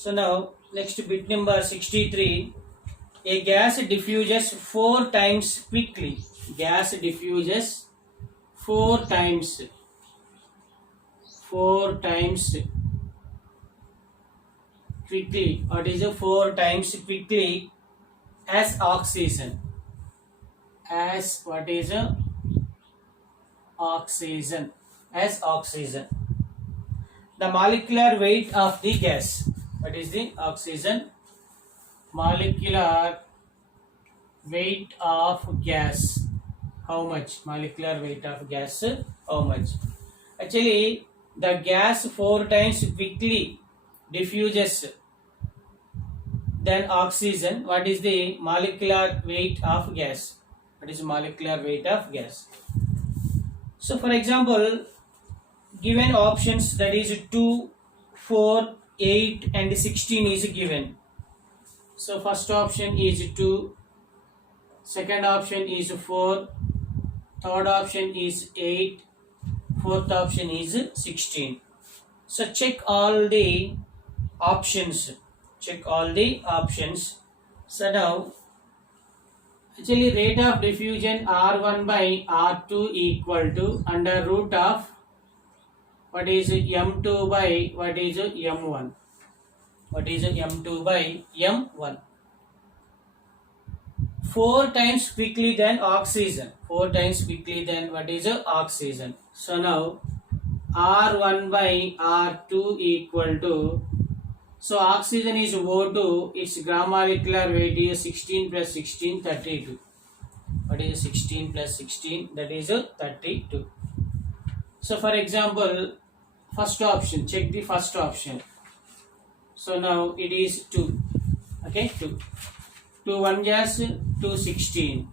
So now next bit number 63. A gas diffuses 4 times quickly. Gas diffuses 4 times. 4 times quickly. What is a 4 times quickly as oxygen? As what is a oxygen? As oxygen. The molecular weight of the gas. What is the oxygen? Molecular weight of gas. How much? Molecular weight of gas. How much? Actually, the gas 4 times quickly diffuses than oxygen. What is the molecular weight of gas? What is molecular weight of gas? So, for example, given options, that is 2, 4, 8 and 16 is given. So first option is 2, second option is 4, third option is 8, fourth option is 16. So check all the options. Check all the options. So now actually rate of diffusion R1 by R2 equal to under root of what is M2 by what is M1. What is M2 by M1? 4 times quickly than oxygen. 4 times quickly than what is oxygen. So now R1 by R2 equal to, so oxygen is O2, its gram molecular weight is 16 plus 16, 32. What is 16 plus 16? That is 32. So for example, first option, check the first option. So now it is 2. Okay, 2. 2 1 gas 2 16.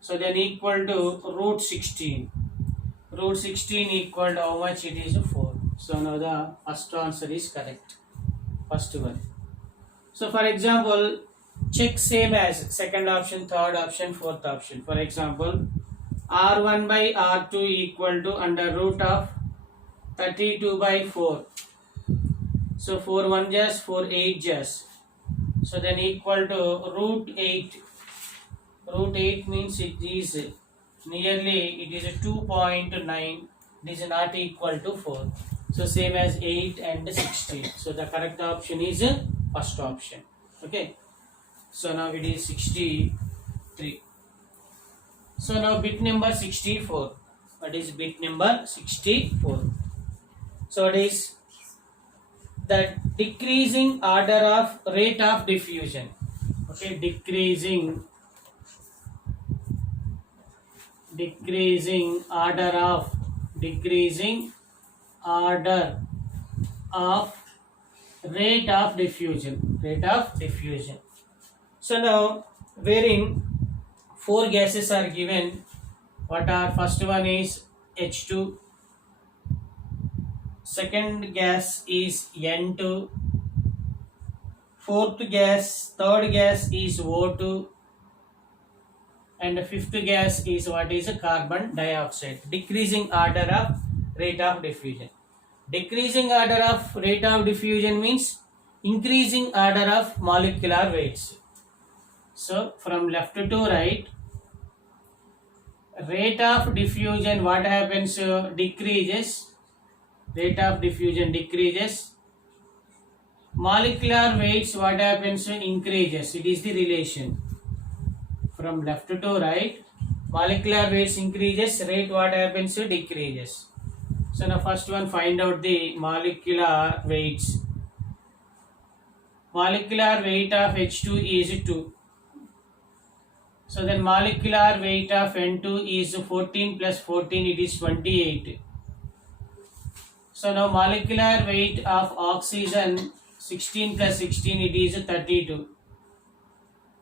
So then equal to root 16. Root 16 equal to how much? It is 4. So now the first answer is correct. First one. So for example, check same as second option, third option, fourth option. For example, R1 by R2 equal to under root of 32 by 4. So 4 1 jas, 4 8 jas. So then equal to root 8. Root 8 means it is nearly, it is 2.9. It is not equal to 4. So same as 8 and 16. So the correct option is first option. Okay. So now it is 63. So now bit number 64. What is bit number 64? So it is the decreasing order of rate of diffusion. Okay, decreasing order of rate of diffusion. So now wherein 4 gases are given. What are? First one is H2, second gas is N2, third gas is O2, and fifth gas is what is carbon dioxide. Decreasing order of rate of diffusion. Decreasing order of rate of diffusion means increasing order of molecular weights. So from left to right, rate of diffusion what happens? Decreases. Rate of diffusion decreases. Molecular weights what happens? Increases. It is the relation. From left to right, molecular weights increases, rate what happens? Decreases. So now first one, find out the molecular weights. Molecular weight of H2 is 2. So then molecular weight of N2 is 14 plus 14, it is 28. So now molecular weight of oxygen 16 plus 16, it is 32.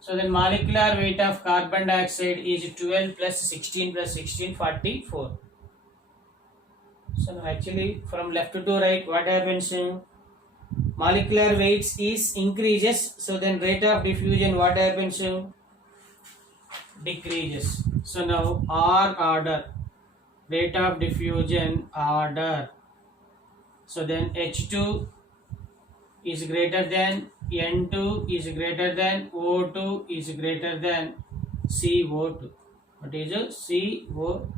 So then molecular weight of carbon dioxide is 12 plus 16 plus 16, 44. So now actually from left to right, what happens? Molecular weights is increases. So then rate of diffusion what happens? Decreases. So now R order, rate of diffusion order. So then H2 is greater than N2 is greater than O2 is greater than CO2. What is a CO2?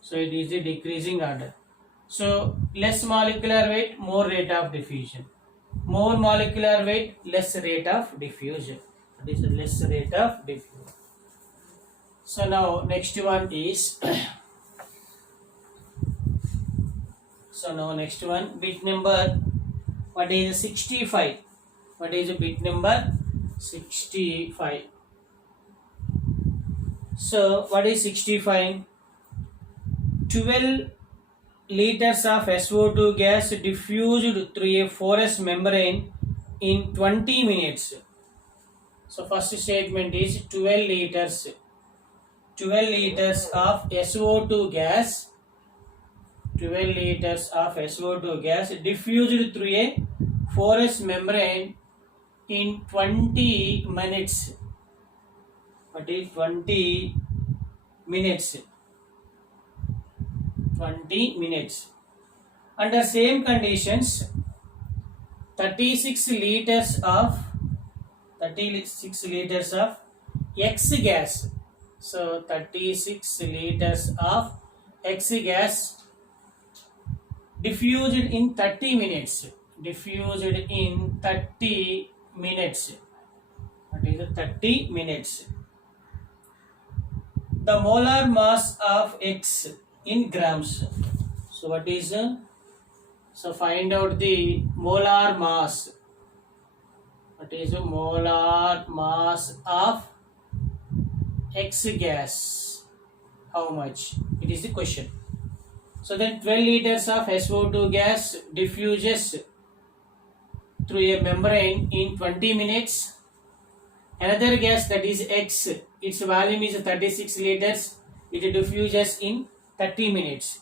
So it is the decreasing order. So less molecular weight, more rate of diffusion. More molecular weight, less rate of diffusion. That is the less rate of diffusion. So now next one is bit number, what is 65? What is bit number 65? So what is 65? 12 liters of SO2 gas diffused through a porous membrane in 20 minutes. So first statement is 12 liters of SO2 gas, 12 liters of SO2 gas diffused through a porous membrane in 20 minutes. What is 20 minutes? 20 minutes. Under same conditions, 36 liters of X gas. So 36 liters of X gas diffused in 30 minutes. Diffused in 30 minutes. What is 30 minutes? The molar mass of X in grams. So what is so find out the molar mass. What is the molar mass of X gas? How much? It is the question. So then 12 liters of SO2 gas diffuses through a membrane in 20 minutes. Another gas, that is X, its volume is 36 liters. It diffuses in 30 minutes.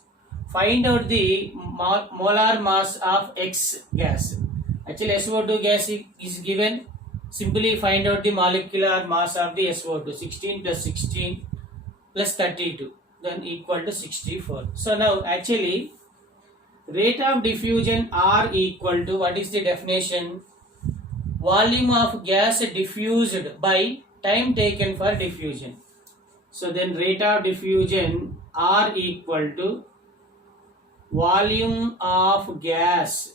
Find out the molar mass of X gas. Actually SO2 gas is given. Simply find out the molecular mass of the SO2. 16 plus 16 plus 32 then equal to 64. So now actually rate of diffusion R equal to, what is the definition? Volume of gas diffused by time taken for diffusion. So then rate of diffusion R equal to volume of gas.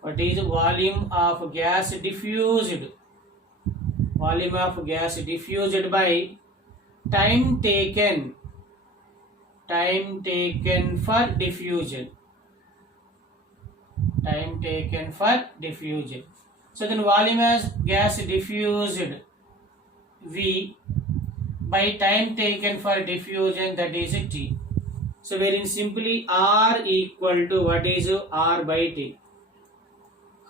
What is volume of gas diffused? Volume of gas diffused by time taken for diffusion. Time taken for diffusion. So then volume of gas diffused V by time taken for diffusion, that is T. So wherein simply R equal to, what is R by T?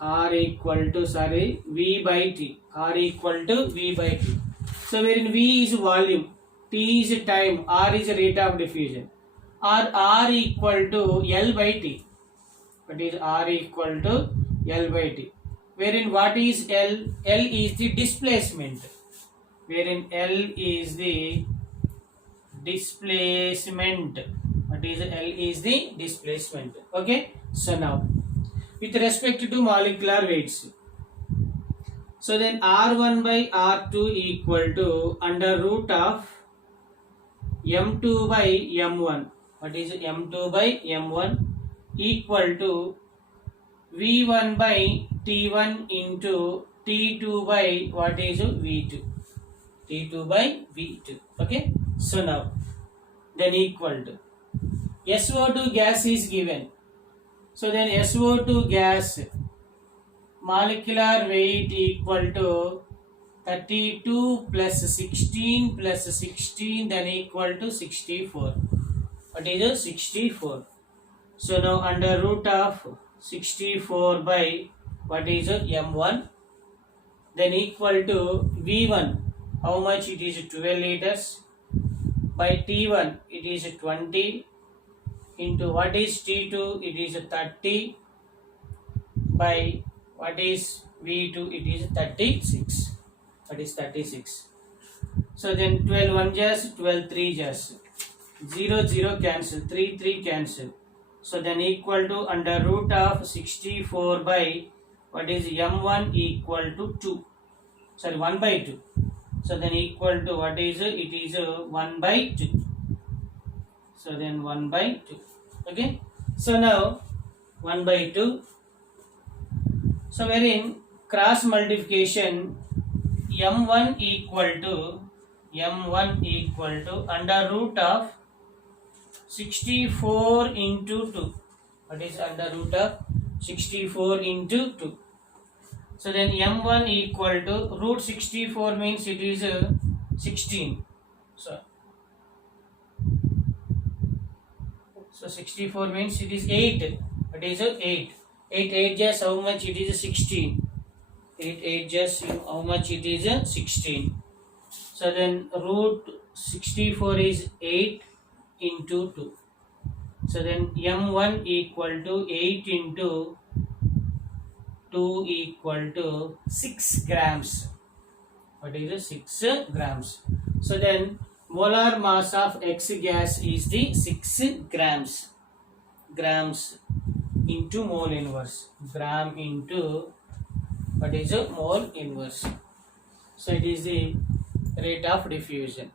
R equal to, V by T. R equal to V by T. So wherein V is volume, T is time, R is rate of diffusion. Or R equal to L by T. What is R equal to L by T? Wherein what is L? L is the displacement. Wherein L is the displacement. What is L? Is the displacement. Okay. So now with respect to molecular weights, so then R1 by R2 equal to under root of M2 by M1. What is M2 by M1 equal to V1 by T1 into T2 by, what is V2? T2 by V2. Okay. So now then equal to SO2 gas is given. So then SO2 gas molecular weight equal to 32 plus 16 plus 16 then equal to 64. What is 64? So now under root of 64 by, what is M1 then equal to V1. How much? It is 12 liters by T1 it is 20 into what is T2 it is 30 by what is V2 it is 36. That is 36. So then 12 1 just 12 3 just 0 0 cancel, 3 3 cancel. So then equal to under root of 64 by what is m1 equal to 2, sorry 1 by 2. So then equal to what is it is 1 by 2. So then 1 by 2. Okay, so now 1 by 2. So wherein cross multiplication m1 equal to under root of 64 into 2. What is under root of 64 into 2? So then m1 equal to root 64 means it is 16. So 64 means it is 8. It is 8. 8 just how much it is 16. 8 just how much it is 16. So then root 64 is 8 into 2. So then m1 equal to 8 into 2 equal to 6 grams. What is it? 6 grams. So then molar mass of X gas is the 6 grams. Grams into mole inverse. Gram into what is a mole inverse. So it is the rate of diffusion.